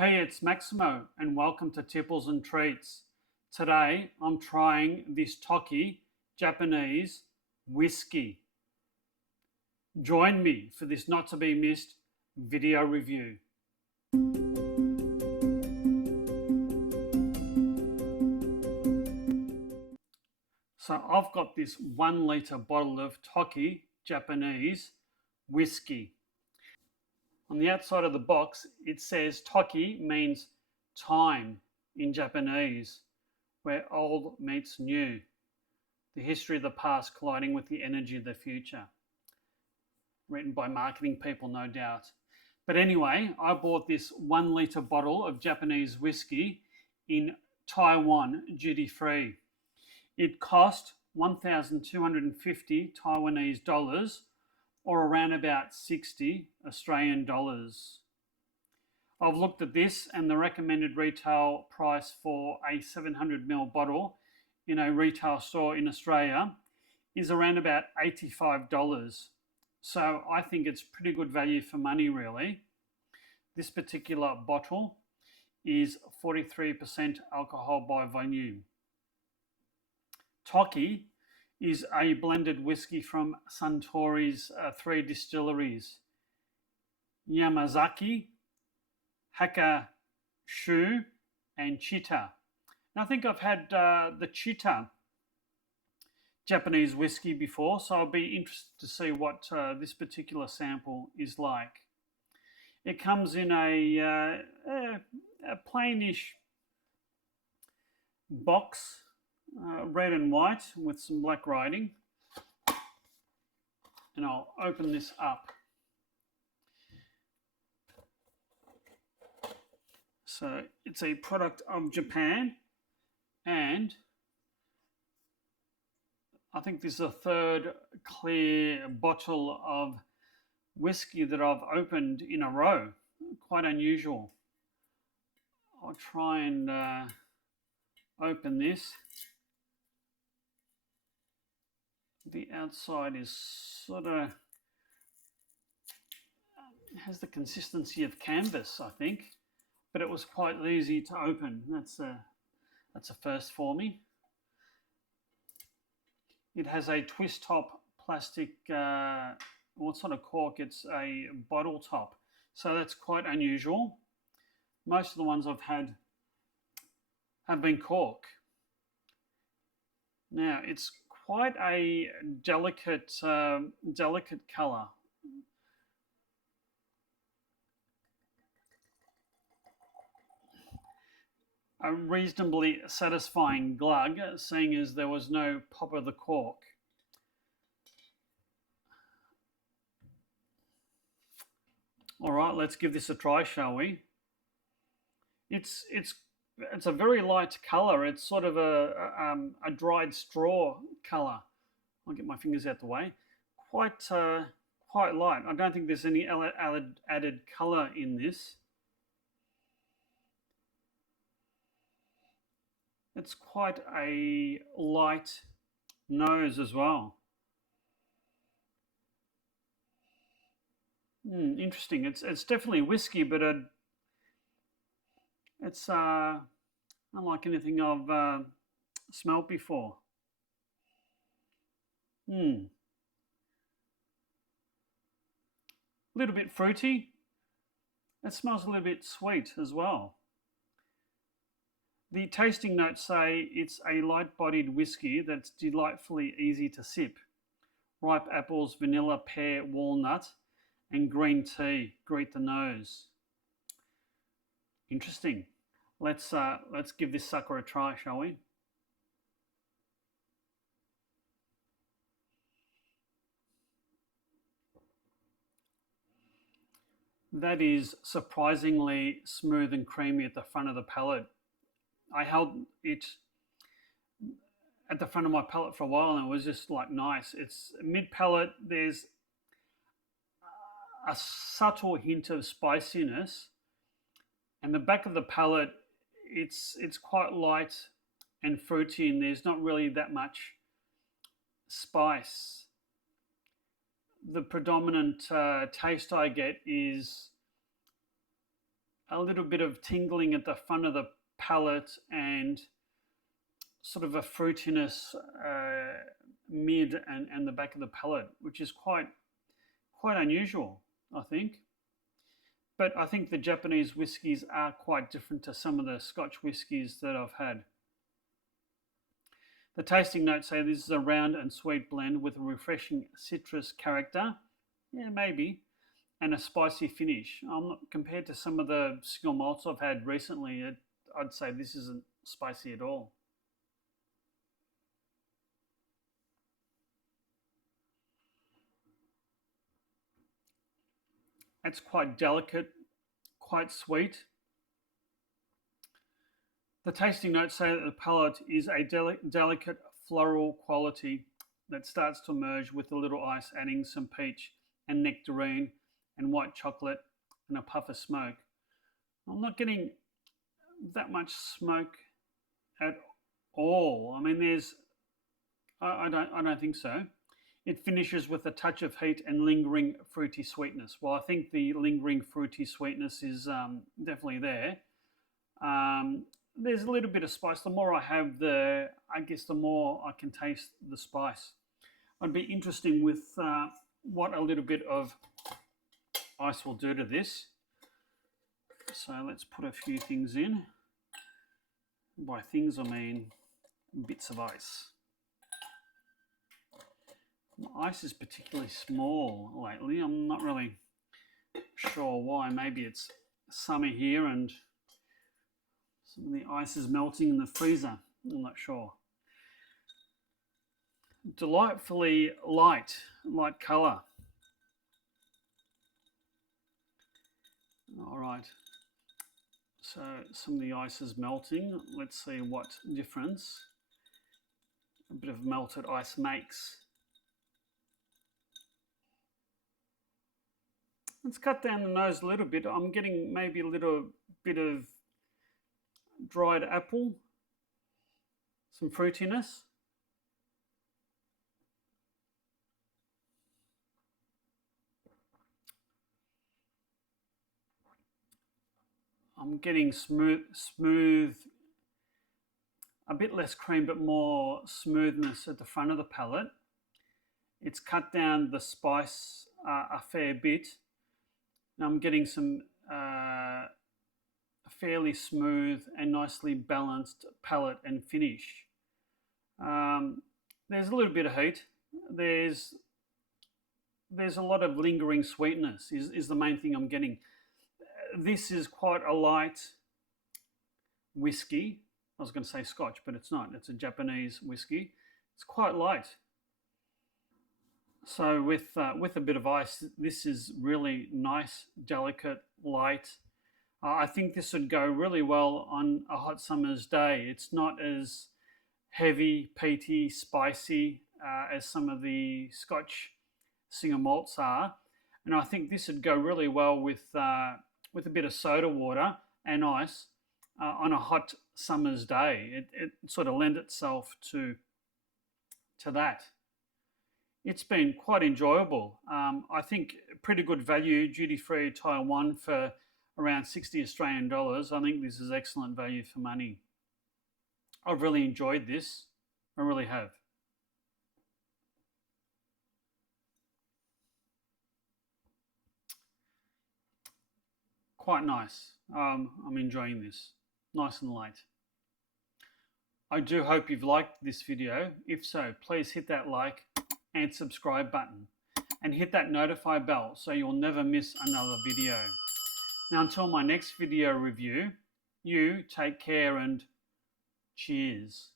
Hey, it's Maximo and welcome to Tipples and Treats. Today I'm trying this Toki Japanese whiskey. Join me for this not to be missed video review. So I've got this 1 litre bottle of Toki Japanese whiskey. On the outside of the box, it says Toki means time in Japanese, where old meets new. The history of the past colliding with the energy of the future. Written by marketing people, no doubt. But anyway, I bought this 1 litre bottle of Japanese whiskey in Taiwan Duty free. It cost 1,250 Taiwanese dollars, or around about 60 Australian dollars. I've looked at this, and the recommended retail price for a 700ml bottle in a retail store in Australia is around about $85. So I think it's pretty good value for money, really. This particular bottle is 43% alcohol by volume. Toki is a blended whiskey from Suntory's 3 distilleries: Yamazaki, Hakushu and Chita. And I think I've had the Chita Japanese whiskey before, so I'll be interested to see what this particular sample is like. It comes in a plainish box, red and white with some black writing, and I'll open this up. So it's a product of Japan, and I think this is the third clear bottle of whiskey that I've opened in a row. Quite unusual. I'll try and open this. The outside is sort of has the consistency of canvas, I think, but it was quite easy to open. That's a first for me. It has a twist top plastic, what sort of cork? It's a bottle top, so that's quite unusual. Most of the ones I've had have been cork. Now it's quite a delicate colour. A reasonably satisfying glug, seeing as there was no pop of the cork. All right, let's give this a try, shall we? It's a very light colour. It's sort of a dried straw colour. I'll get my fingers out the way. Quite light. I don't think there's any added colour in this. It's quite a light nose as well. Interesting. It's definitely whiskey, but it's unlike anything I've smelled before. A little bit fruity. It smells a little bit sweet as well. The tasting notes say it's a light-bodied whiskey that's delightfully easy to sip. Ripe apples, vanilla, pear, walnut, and green tea greet the nose. Interesting. Let's give this sucker a try, shall we? That is surprisingly smooth and creamy at the front of the palate. I held it at the front of my palate for a while, and it was just like nice. It's mid palate. There's a subtle hint of spiciness, and the back of the palate, it's quite light and fruity, and there's not really that much spice. The predominant taste I get is a little bit of tingling at the front of the palate and sort of a fruitiness mid and the back of the palate, which is quite unusual, I think. But I think the Japanese whiskies are quite different to some of the Scotch whiskies that I've had. The tasting notes say this is a round and sweet blend with a refreshing citrus character. Yeah, maybe. And a spicy finish. Compared to some of the single malts I've had recently, I'd say this isn't spicy at all. It's quite delicate, quite sweet. The tasting notes say that the palate is a delicate floral quality that starts to emerge with a little ice, adding some peach and nectarine and white chocolate and a puff of smoke. I'm not getting that much smoke at all. I mean, I don't think so. It finishes with a touch of heat and lingering fruity sweetness. Well, I think the lingering fruity sweetness is definitely there. There's a little bit of spice. The more I have, I guess the more I can taste the spice. I'd be interested with what a little bit of ice will do to this. So let's put a few things in. By things, I mean bits of ice. My ice is particularly small lately. I'm not really sure why. Maybe it's summer here and some of the ice is melting in the freezer. I'm not sure. Delightfully light colour. All right. So some of the ice is melting. Let's see what difference a bit of melted ice makes. Let's cut down the nose a little bit. I'm getting maybe a little bit of dried apple, some fruitiness. I'm getting smooth, a bit less cream, but more smoothness at the front of the palate. It's cut down the spice a fair bit. Now I'm getting some fairly smooth and nicely balanced palate and finish. There's a little bit of heat. There's a lot of lingering sweetness is the main thing I'm getting. This is quite a light whiskey. I was going to say Scotch, but it's not. It's a Japanese whiskey. It's quite light. So with a bit of ice, this is really nice, delicate, light. I think this would go really well on a hot summer's day. It's not as heavy, peaty, spicy as some of the Scotch single malts are. And I think this would go really well with a bit of soda water and ice on a hot summer's day. It sort of lends itself to that. It's been quite enjoyable. I think pretty good value, duty-free Taiwan for around 60 Australian dollars. I think this is excellent value for money. I've really enjoyed this. I really have. Quite nice. I'm enjoying this. Nice and light. I do hope you've liked this video. If so, please hit that like and subscribe button and hit that notify bell so you'll never miss another video. Now until my next video review, you take care and cheers.